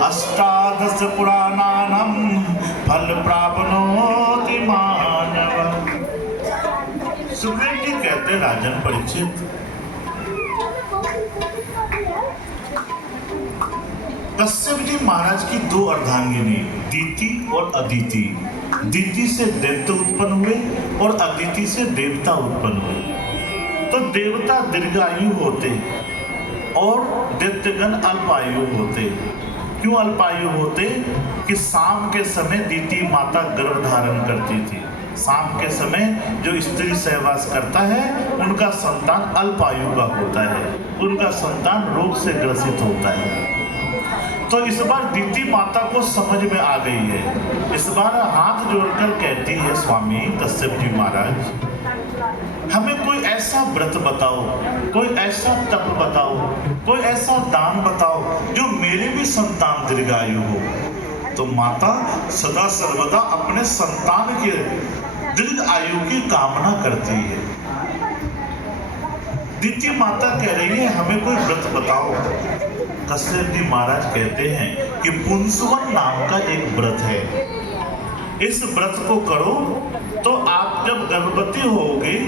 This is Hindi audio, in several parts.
अष्टादश पुराणानां फल प्राप्नोति मानव। सुखदेव जी कहते राजन परीक्षित, कश्यप जी महाराज की दो अर्धांगिनी दीति और अदिति। दीति से दैत्य उत्पन्न हुए और अदिति से देवता उत्पन्न हुए। तो देवता दीर्घायु होते और दैत्यगण अल्पायु होते। क्यों अल्पायु होते? कि शाम के समय दीति माता गर्भ धारण करती थी। शाम के समय जो स्त्री सहवास करता है उनका संतान अल्पायु का होता है, उनका संतान रोग से ग्रसित होता है। तो इस बार दीति माता को समझ में आ गई है। इस बार हाथ जोड़कर कहती है, स्वामी कश्यप जी महाराज, हमें कोई ऐसा व्रत बताओ, कोई ऐसा तप बताओ, कोई ऐसा दान बताओ जो मेरे भी संतान दीर्घायु हो। तो माता सदा सर्वदा अपने संतान के दीर्घ आयु की कामना करती है। दीति माता कह रही है हमें कोई व्रत बताओ। कश्यप जी महाराज कहते हैं कि पुंसवन नाम का एक व्रत है। इस व्रत को करो तो आप जब गर्भवती होगी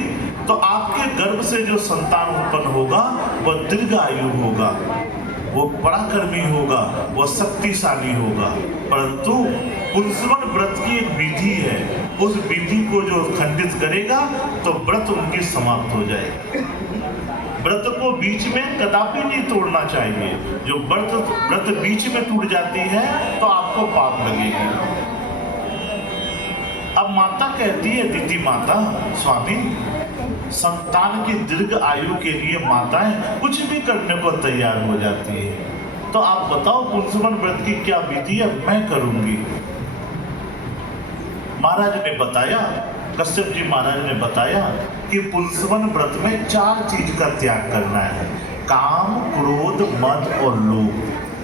तो आपके गर्भ से जो संतान उत्पन्न होगा वह दीर्घायु होगा, वो पराक्रमी होगा, वह शक्तिशाली होगा। परंतु पुंसवन व्रत की एक विधि है, उस विधि को जो खंडित करेगा तो व्रत उनकी समाप्त हो जाएगी। व्रत को बीच में कदापि नहीं तोड़ना चाहिए। जो व्रत बीच में टूट जाती है तो आपको पाप लगेगा। अब माता कहती है, दीति माता, स्वामी संतान की दीर्घ आयु के लिए माताएं कुछ भी करने को तैयार हो जाती है। तो आप बताओ पुंसवन व्रत की क्या विधि है, मैं करूंगी। महाराज ने बताया, कश्यप जी महाराज ने बताया कि पुंसवन व्रत में 4 चीज का त्याग करना है। काम, क्रोध, मद और लोभ।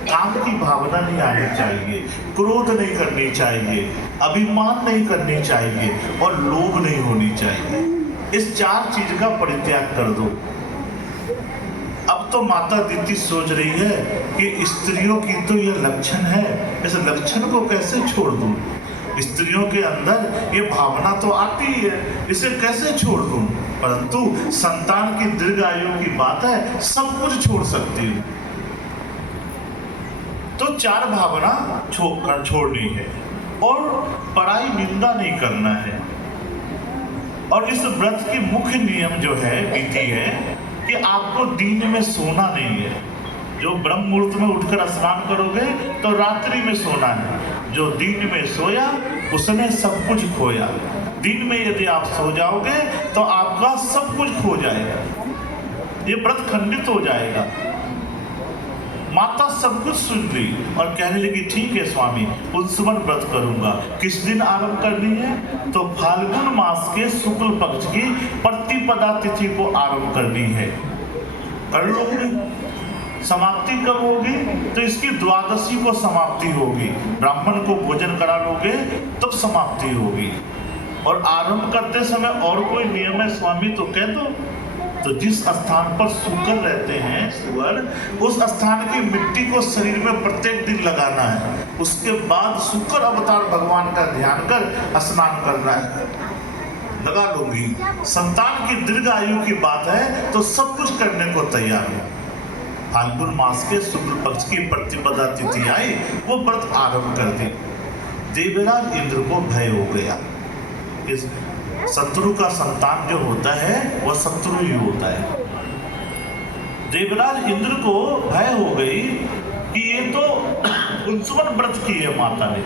काम की भावना नहीं आनी चाहिए, क्रोध नहीं करनी चाहिए, अभिमान नहीं करनी चाहिए और लोभ नहीं होनी चाहिए। इस 4 चीज का परित्याग कर दो। अब तो माता दीति सोच रही है कि स्त्रियों की तो यह लक्षण है, इस लक्षण को कैसे छोड़ दूं? स्त्रियों के अंदर ये भावना तो आती है, इसे कैसे छोड़ दूं? परंतु संतान की दीर्घ आयु की बात है, सब कुछ छोड़ सकती हूँ। तो 4 भावना छोड़नी है और पराई निंदा नहीं करना है। और इस व्रत की मुख्य नियम जो है, विधि है कि आपको दिन में सोना नहीं है। जो ब्रह्म मुहूर्त में उठकर स्नान करोगे तो रात्रि में सोना है। जो दिन में सोया उसने सब कुछ खोया। दिन में यदि आप सो जाओगे तो आपका सब कुछ खो जाएगा, ये व्रत खंडित हो जाएगा। माता सब कुछ सुन ली और कहने लगी, ठीक है स्वामी, पुंसवन व्रत करूंगा। किस दिन आरंभ करनी है? तो फाल्गुन मास के शुक्ल पक्ष की प्रतिपदा तिथि को आरंभ करनी है। कर लोगे? समाप्ति कब होगी? तो इसकी द्वादशी को समाप्ति होगी। ब्राह्मण को भोजन करा लोगे तब समाप्ति होगी। और आरंभ करते समय और कोई नियम है स्वामी तो कह दो। तो जिस स्थान पर सूकर रहते हैं, सुअर, उस स्थान की मिट्टी को शरीर में प्रत्येक दिन लगाना है। उसके बाद शुक्र अवतार भगवान का ध्यान कर स्नान करना है। लगा लूंगी। संतान की दीर्घ आयु की बात है तो सब कुछ करने को तैयार है। फाल्गुन मास के शुक्ल पक्ष की प्रतिपदा तिथि आई, वो व्रत आरंभ कर दी। देवराज इंद्र को भय हो गया। इस शत्रु का संतान जो होता है वह शत्रु ही होता है। देवराज इंद्र को भय हो गई कि ये तो पुंसवन व्रत की है माता ने,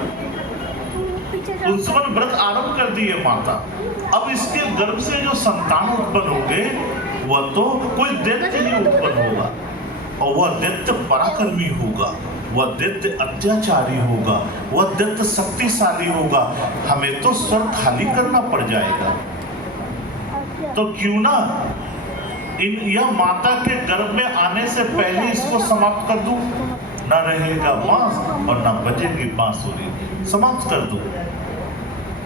पुंसवन व्रत आरंभ कर दी है माता। अब इसके गर्भ से जो संतान उत्पन्न होंगे वह तो कोई दैत्य ही उत्पन्न होगा और वह दैत्य पराक्रमी होगा, वह दैत्य अत्याचारी होगा, वह दैत्य शक्तिशाली होगा। हमें तो स्वर्ग खाली करना पड़ जाएगा। तो क्यों ना यह माता के गर्भ में आने से पहले इसको समाप्त कर दूं। न रहेगा मांस और न बजेगी बांसुरी, समाप्त कर दूं।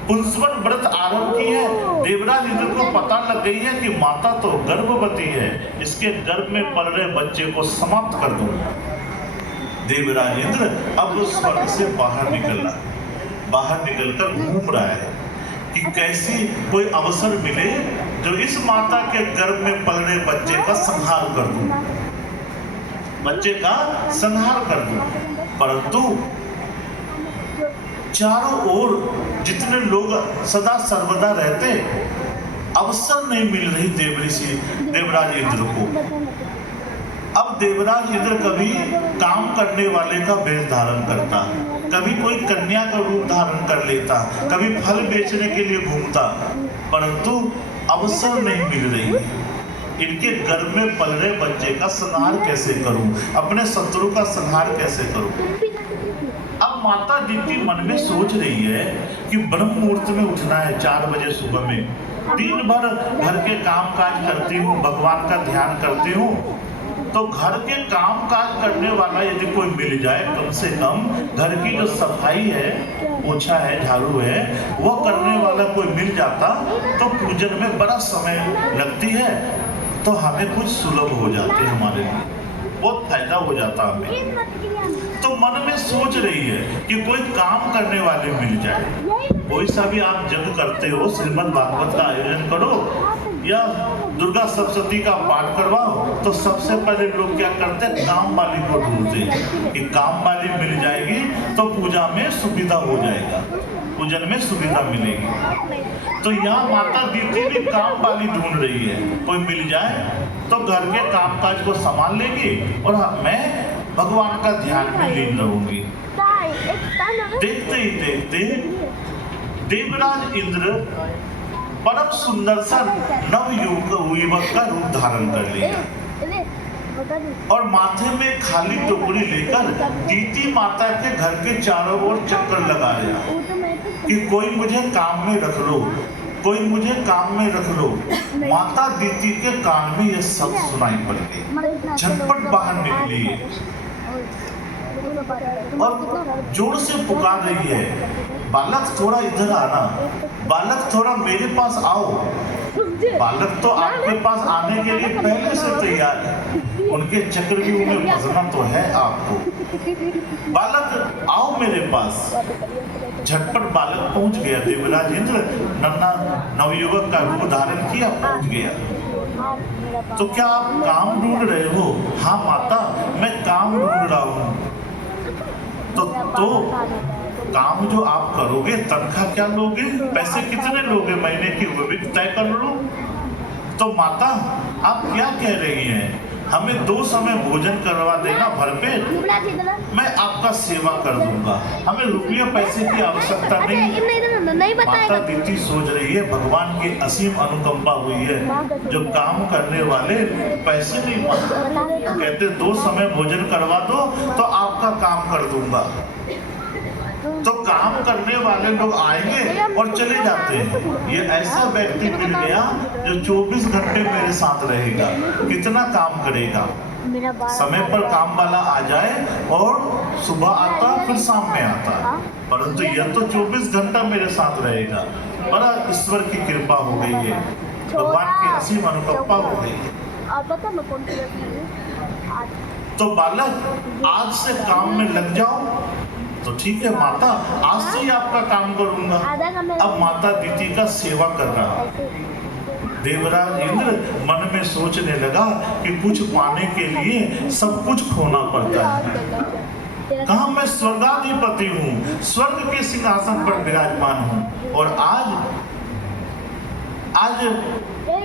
पुंसवन व्रत आरंभ की है। देवराज इंद्र को पता लग गई है कि माता तो गर्भवती है, इसके गर्भ में पल रहे बच्चे को समाप्त कर दूं। देवराज इंद्र अब स्वर्ग से बाहर निकला, बाहर निकलकर घूम रहा है कि कैसी कोई अवसर मिले जो इस माता के गर्भ में पल रहे बच्चे का संहार कर दूं, बच्चे का संहार कर दूं। परंतु चारों ओर जितने लोग सदा सर्वदा रहते, अवसर नहीं मिल रही देवराज इंद्र को। अब देवराज इंद्र कभी काम करने वाले का वेश धारण करता, कभी कोई कन्या का रूप धारण कर लेता, कभी फल बेचने के लिए घूमता, परंतु अवसर नहीं मिल रही। इनके गर्भ में पल रहे बच्चे का संहार कैसे करूं, अपने शत्रु का संहार कैसे करूं। अब माता दीप्ति मन में सोच रही है कि ब्रह्म मुहूर्त में उठना है, 4 बजे सुबह में। दिन भर घर के काम काज करती हूँ, भगवान का ध्यान करती हूँ, तो घर के काम काज करने वाला यदि कोई मिल जाए, कम से कम घर की जो सफाई है, पोछा है, झाड़ू है, वो करने वाला कोई मिल जाता तो पूजन में बड़ा समय लगती है, तो हमें कुछ सुलभ हो जाते, हमारे लिए बहुत फायदा हो जाता हमें। तो मन में सोच रही है कि कोई काम करने वाले मिल जाए। कोई सा भी आप जग करते हो, श्रीमद् भागवत का आयोजन करो या दुर्गा सप्तशती का पाठ करवाओ, तो सबसे पहले लोग क्या करते हैं, काम वाली को ढूंढते हैं कि काम वाली मिल जाएगी तो पूजा में सुविधा हो जाएगा, पूजन में सुविधा मिलेगी। तो यहाँ माता दीप्ति भी काम वाली ढूंढ रही है, कोई मिल जाए तो घर के कामकाज को संभाल लेगी और मैं भगवान का ध्यान में लीन रहूंगी। देखते ही देखते देवराज इंद्र परम सुंदर सा नव युवक का रूप धारण कर लिया और माथे में खाली टोकरी लेकर दीति माता के घर के चारों ओर चक्कर लगाया कि कोई मुझे काम में रख लो, कोई मुझे काम में रख लो। माता दीति के कान में यह शब्द सुनाई पड़ गई, झटपट बाहर निकली और जोर से पुकार रही है, बालक थोड़ा इधर आना, बालक थोड़ा मेरे पास आओ। बालक तो आपके पास आने के लिए पहले से तैयार है, उनके चक्रव्यूह में फंसना तो है आपको। बालक आओ मेरे पास। झटपट बालक पहुंच गया, देवराज इंद्र नन्ना नवयुवक का रूप धारण किया, पहुंच गया। तो क्या आप काम ढूंढ रहे हो? हाँ माता, मैं काम ढूंढ रहा हूँ। तो काम जो आप करोगे, तनख्वाह क्या लोगे, पैसे कितने लोगे महीने की, वो भी तय कर लो। तो माता आप क्या कह रही हैं, हमें 2 समय भोजन करवा देना भरपेट, मैं आपका सेवा कर दूंगा, हमें रुपये पैसे की आवश्यकता नहीं। माता दीप्ति सोच रही है भगवान की असीम अनुकंपा हुई है, जो काम करने वाले पैसे नहीं मांगते, कहते 2 समय भोजन करवा दो तो आपका काम कर दूंगा। तो काम करने वाले लोग आएंगे और चले जाते हैं। ये ऐसा व्यक्ति मिल गया जो 24 घंटे मेरे साथ रहेगा, कितना काम करेगा, समय पर काम वाला आ जाए और सुबह आता फिर शाम में आता, परंतु यह तो 24 घंटा मेरे साथ रहेगा। बड़ा ईश्वर की कृपा हो गई है, भगवान की असीम अनुकंपा हो गई है। तो बालक आज से काम में लग जाओ। तो ठीक है माता, आज से ही आपका काम करूंगा। अब माता दीति का सेवा कर रहा। देवराज इंद्र मन में सोचने लगा कि कुछ पाने के लिए सब कुछ खोना पड़ता है। कहा मैं स्वर्गाधिपति हूँ, स्वर्ग के सिंहासन पर विराजमान हूँ, और आज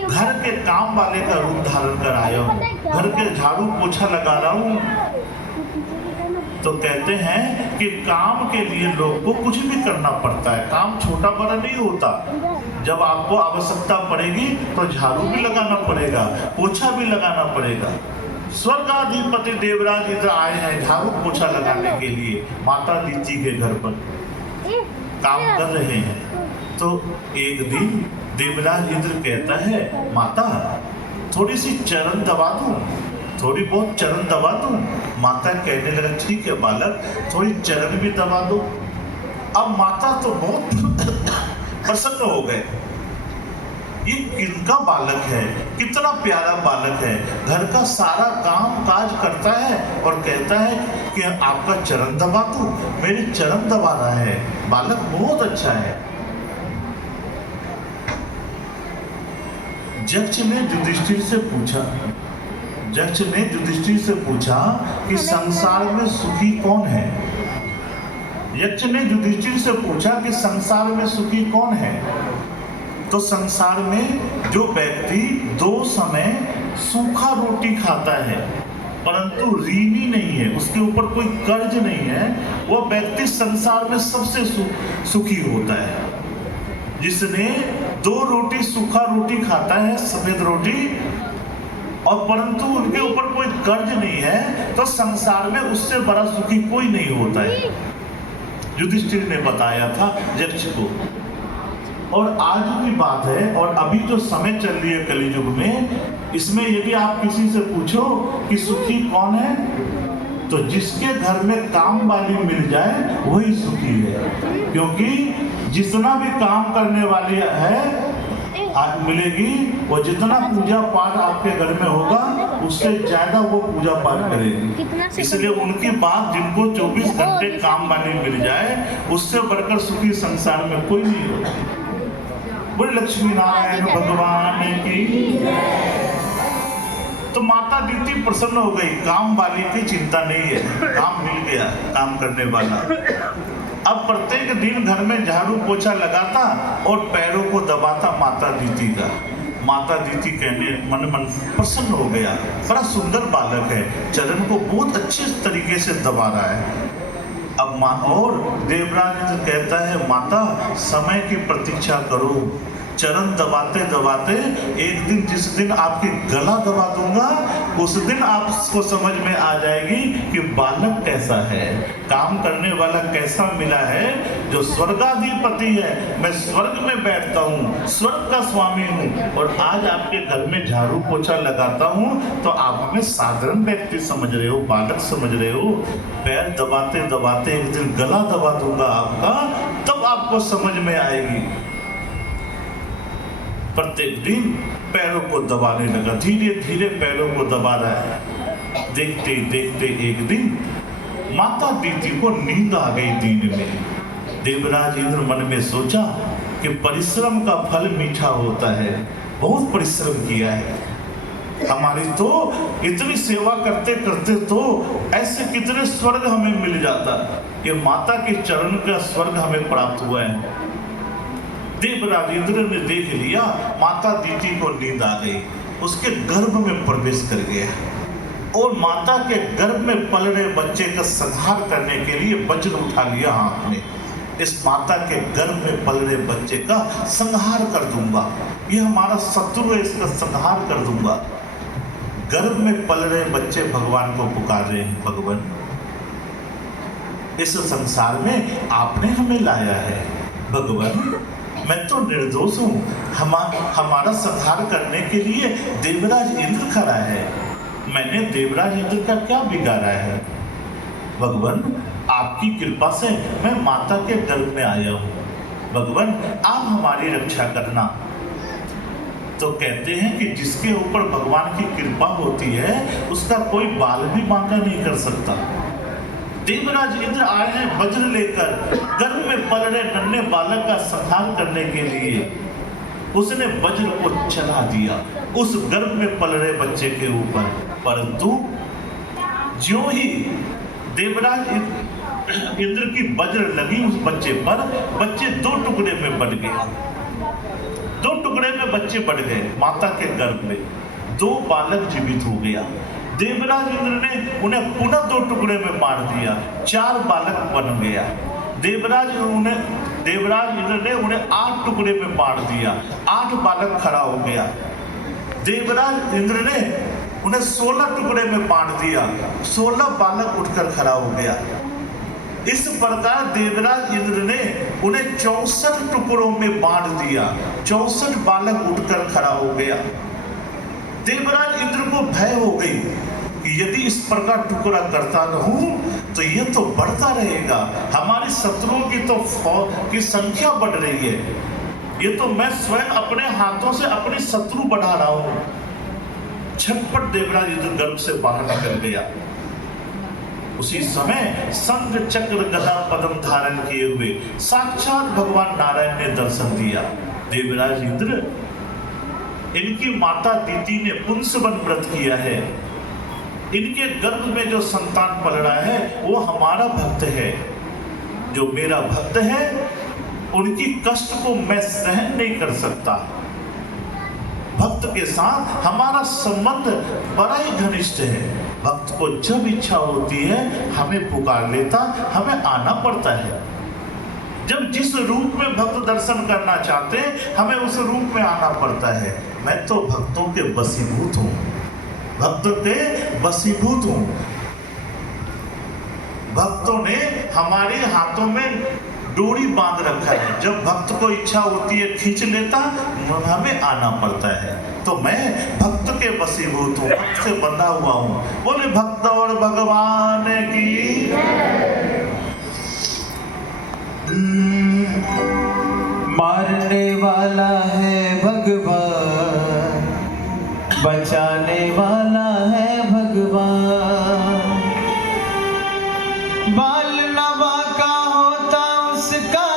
घर के काम वाले का रूप धारण कर आया हूँ, घर के झाड़ू पोछा लगा रहा हूँ। तो कहते हैं कि काम के लिए लोग को कुछ भी करना पड़ता है, काम छोटा बड़ा नहीं होता। जब आपको आवश्यकता पड़ेगी तो झाड़ू भी लगाना पड़ेगा, पोछा भी लगाना पड़ेगा। स्वर्गाधिपति देवराज इंद्र आए हैं झाड़ू पोछा लगाने के लिए माता दीति के घर पर काम कर रहे हैं। तो एक दिन देवराज इंद्र कहता है माता थोड़ी सी चरण दबा दूं, थोड़ी बहुत चरण दबा दूं। माता कहने लगा ठीक है बालक, थोड़ी चरण भी दबा दो। अब माता तो बहुत प्रसन्न हो गए ये किनका बालक है, कितना प्यारा बालक है, घर का सारा काम काज करता है और कहता है कि आपका चरण दबा दूं, मेरे चरण दबा रहा है, बालक बहुत अच्छा है। यक्ष ने युधिष्ठिर से पूछा कि संसार में सुखी कौन है। यक्ष ने युधिष्ठिर से पूछा कि संसार में सुखी कौन है। तो संसार में जो व्यक्ति 2 समय सूखा रोटी खाता है परंतु ऋणी नहीं है, उसके ऊपर कोई कर्ज नहीं है, वह व्यक्ति संसार में सबसे सुखी होता है। जिसने 2 रोटी सूखा रोटी खाता है, सफेद रोटी, और परंतु उनके ऊपर कोई कर्ज नहीं है, तो संसार में उससे बड़ा सुखी कोई नहीं होता है। युधिष्ठिर ने बताया था यक्ष को। और आज की बात है, और अभी जो समय चल रही है कलियुग में, इसमें यदि आप किसी से पूछो कि सुखी कौन है, तो जिसके घर में काम वाली मिल जाए वही सुखी है। क्योंकि जितना भी काम करने वाली है आज मिलेगी, वो जितना पूजा पाठ आपके घर में होगा उससे ज्यादा वो पूजा पाठ करेगी। इसलिए उनकी बात, जिनको 24 घंटे काम वाली मिल जाए, उससे बढ़कर सुखी संसार में कोई नहीं होता। बोले लक्ष्मी नारायण भगवान की। तो माता दीदी प्रसन्न हो गई, काम वाली की चिंता नहीं है, काम मिल गया, काम करने वाला। अब प्रत्येक दिन घर में झाड़ू पोछा लगाता और पैरों को दबाता माता दीदी का। माता दीदी कहने मन प्रसन्न हो गया, बड़ा सुंदर बालक है, चरण को बहुत अच्छे तरीके से दबा रहा है। अब माँ और देवराज कहता है, माता समय की प्रतीक्षा करो, चरण दबाते दबाते एक दिन, जिस दिन आपकी गला दबा दूंगा, उस दिन आपको समझ में आ जाएगी कि बालक कैसा है, काम करने वाला कैसा मिला है, जो स्वर्गाधिपति है। मैं स्वर्ग में बैठता हूँ, स्वर्ग का स्वामी हूँ, और आज आपके घर में झाड़ू पोछा लगाता हूँ, तो आप हमें साधारण व्यक्ति समझ रहे हो, बालक समझ रहे हो। पैर दबाते दबाते एक दिन गला दबा दूंगा आपका, तब आपको समझ में आएगी। प्रत्येक दिन पैरों को दबाने लगा, धीरे धीरे पैरों को दबा रहा है। देखते देखते एक दिन माता दीदी को नींद आ गई नींद में। देवराज इंद्र मन में सोचा कि परिश्रम का फल मीठा होता है, बहुत परिश्रम किया है हमारी, तो इतनी सेवा करते करते तो ऐसे कितने स्वर्ग हमें मिल जाता, ये माता के चरण का स्वर्ग हमें प्राप्त हुआ है। देवराज इंद्र ने देख लिया माता दीदी को नींद आ गई, उसके गर्भ में प्रवेश कर गया और माता के गर्भ में पल रहे बच्चे का संहार करने के लिए वज्र उठा लिया हाथ में। इस माता के गर्भ में पल रहे बच्चे का संहार कर दूंगा, ये हमारा शत्रु है, इसका संहार कर दूंगा। गर्भ में पल रहे बच्चे भगवान को पुकार रहे हैं, भगवान इस संसार में आपने हमें लाया है, भगवान मैं तो निर्दोष हूँ, हमारा संहार करने के लिए देवराज इंद्र खड़ा है, मैंने देवराज इंद्र का क्या बिगाड़ा है? भगवान आपकी कृपा से मैं माता के गर्भ में आया हूँ, भगवान आप हमारी रक्षा करना। तो कहते हैं कि जिसके ऊपर भगवान की कृपा होती है उसका कोई बाल भी बांका नहीं कर सकता। देवराज इंद्र आए हैं वज्र लेकर, गर्भ में पल रहे नन्हे बालक का संहार करने के लिए। उसने वज्र को चला दिया उस गर्भ में पल रहे बच्चे के ऊपर, परंतु ज्यों ही देवराज इंद्र की वज्र लगी उस बच्चे पर, बच्चे 2 टुकड़े में बट गया, 2 टुकड़े में बच्चे बढ़ गए। माता के गर्भ में 2 बालक जीवित हो गया। देवराज इंद्र ने उन्हें पुनः 2 टुकड़े में मार दिया, 4 बालक बन गया। देवराज इंद्र ने उन्हें 8 टुकड़े में मार दिया, 8 बालक खड़ा हो गया। देवराज इंद्र ने उन्हें 16 टुकड़े में मार दिया, 16 बालक उठकर खड़ा हो गया। इस प्रकार देवराज इंद्र ने उन्हें 64 टुकड़ों में बांट दिया, 64 बालक उठकर खड़ा हो गया। देवराज इंद्र को भय हो गई कि यदि इस प्रकार टुकड़ा करता रहूं तो ये तो बढ़ता रहेगा, हमारे शत्रुओं की तो की संख्या बढ़ रही है। ये तो मैं स्वयं अपने हाथों से अपनी शत्रु बढ़ा रहा हूं। झटपट देवराज इंद्र गर्भ से बाहर निकल गया। उसी समय शंख चक्र गदा पद्म धारण किए हुए साक्षात भगवान नारायण ने दर्शन दिया। देवराज इंद्र, इनकी माता दीति ने पुंसवन व्रत किया है। इनके गर्भ में जो संतान पल रहा है वो हमारा भक्त है। जो मेरा भक्त है उनकी कष्ट को मैं सहन नहीं कर सकता। भक्त के साथ हमारा संबंध बड़ा ही घनिष्ठ है। भक्त को जब इच्छा होती है हमें पुकार लेता, हमें आना पड़ता है। जब जिस रूप में भक्त दर्शन करना चाहते हैं हमें उस रूप में आना पड़ता है। मैं तो भक्तों के वशीभूत हूँ, भक्तों के वशीभूत हूँ। भक्तों ने हमारे हाथों में डोरी बांध रखा है। जब भक्त को इच्छा होती है खींच लेता, हमें आना पड़ता है। तो मैं भक्त के वशीभूत हूँ, भक्त से बंधा हुआ हूँ। बोले भक्त और भगवान की। मारने वाला है भगवान, बचाने वाला है भगवान। बाल नवा का होता उसका,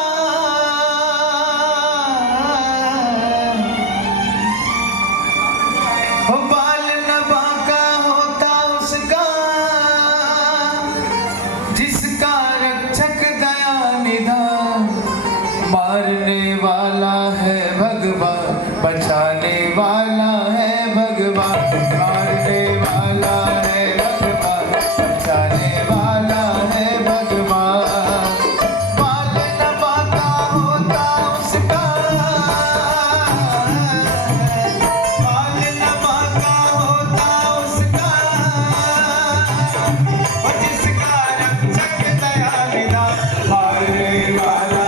बाल नवा का होता उसका, जिसका रक्षक दया निधान। मारने वाला है भगवान, बचाने वाला है भगवान। मारने वाला है भगवान, बचाने वाला है भगवान। बाल नवा का होता उसका, बाल नवा का होता उसका, जिसका रक्षक दया निधान। मारने वाला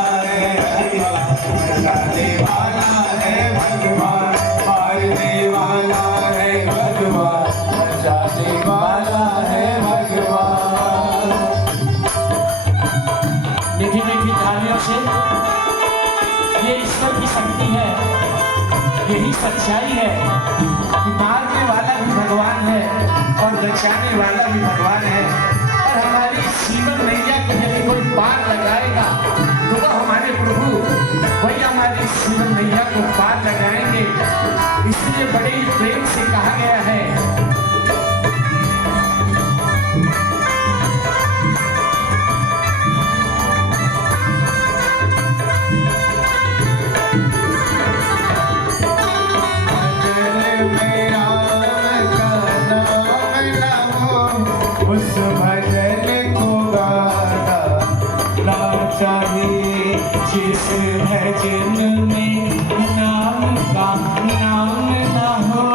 बचाने वाला है भगवान, मारने वाला है भगवान, बचाने वाला है भगवान। मीठी मीठी तालियों से ये ईश्वर की शक्ति है, यही सच्चाई है कि मारने वाला भी भगवान है और बचाने वाला भी भगवान है। और हमारी जीवन नैया को यदि कोई पार लगाएगा तो वह हमारे प्रभु वही हमारी जीवन नैया को पार लगाएंगे। इसलिए बड़े ही प्रेम से कहा गया है, उस भजन को गाना ना चाहिए, जिस भजन में नाम का नाम ना हो,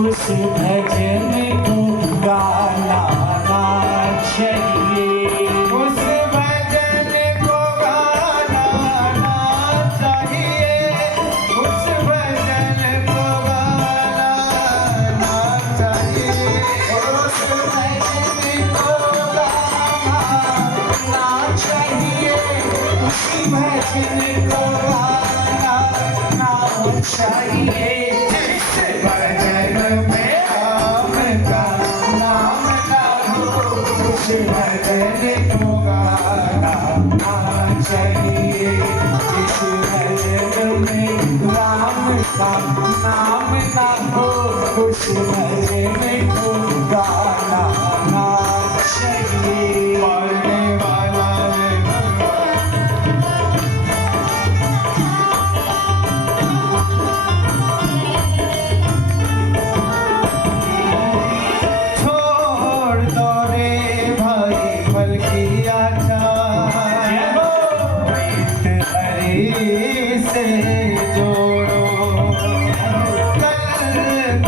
उस भजन को गाना ना चाहिए। उस भजन को गाना ना चाहिए, उस भजन को गाना ना चाहिए। उस भजन को गाना ना चाहिए, उसी भजन को गाना ना चाहिए। जिस भजन में राम का नाम ना हो, उस भजन को गाना ना चाहिए। जिस भजन में राम का नाम ना हो, उस भजन को गाना ना चाहिए। मारने वाला है छोड़ दो रे भाई फल की आशा, प्रीत हरि से जोड़ो। कल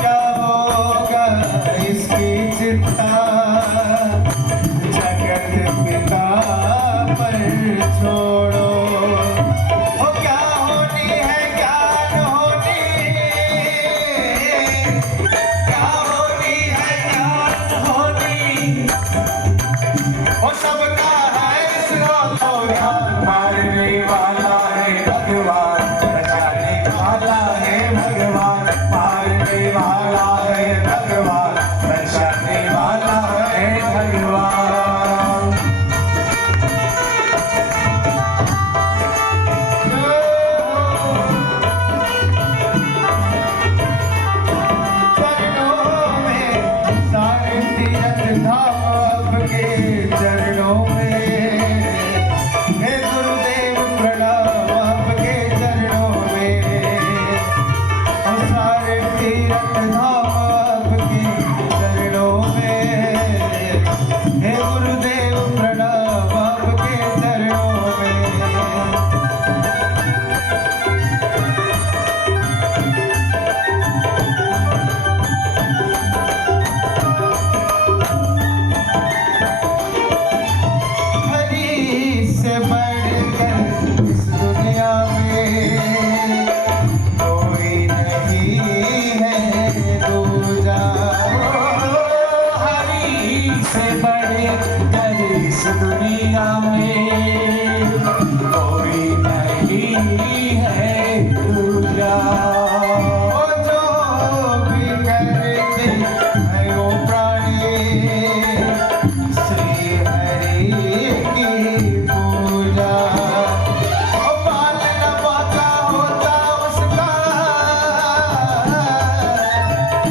क्या होगा इसकी चिंता, जगत पिता पर छोड़ो। ओ क्या होनी है क्या न होनी, क्या होनी है क्या न होनी, ओ सबका है इसरो तो ध्यान। मारने वाला है भगवान, बचाने पूजा। बाल न बांका होता उसका,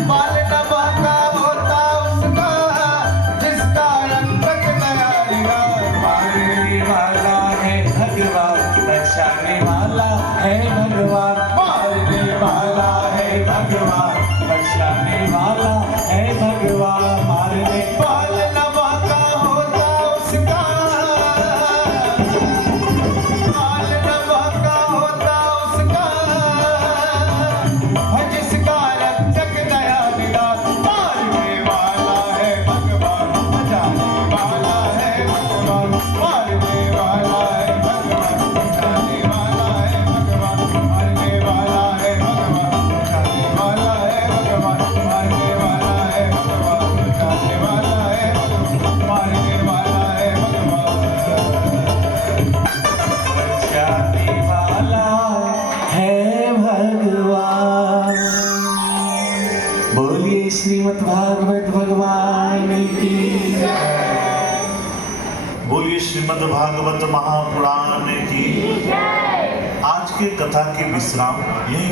बाल न बांका होता उसका, जिसका रंग तैयारिया। मारने वाला है भगवान, बचाने वाला है भगवान। मारने वाला है भगवान, बचाने वाला है भगवान। मारने बाल न बांका होता उसका, बाल न बांका होता उसका, जिसका रक्षक दया विराट। मारने वाला है भगवान, बचाने वाला है भगवान। मारने वाला है भगवान, बचाने वाला है भगवान। मारने वाला है भगवान, बचाने वाला है भगवान। मारने वाला है भगवान, बचाने वाला है भगवान। मारने वाला है भगवान। बचाने वाला है भगवान। बोलिए श्रीमद् भागवत भगवान की। बोलिए श्रीमद् भागवत महापुराण की। आज के कथा के विश्राम यही